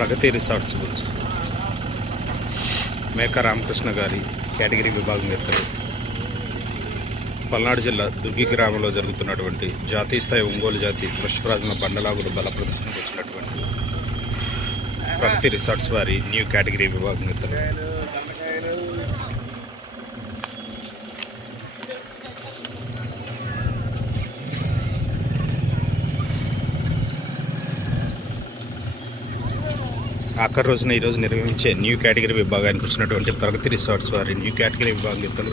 ప్రగతి resorts గురించి మేక రామకృష్ణ గారి కేటగిరీ విభాగం ఎత్తులు పల్నాడు జిల్లా దుర్గి గ్రామంలో జరుగుతున్నటువంటి జాతీయ స్థాయి ఒంగోలు జాతి వృషభరాజుల బండలాగుడు బల ప్రదర్శనకు వచ్చినటువంటి ప్రగతి రిసార్ట్స్ వారి న్యూ కేటగిరీ విభాగం ఎత్తులు ఆఖరి రోజున ఈరోజు నిర్వహించే న్యూ కేటగిరీ విభాగానికి వచ్చినటువంటి ప్రగతి రిసార్ట్స్ వారి న్యూ కేటగిరీ విభాగం ఎత్తులు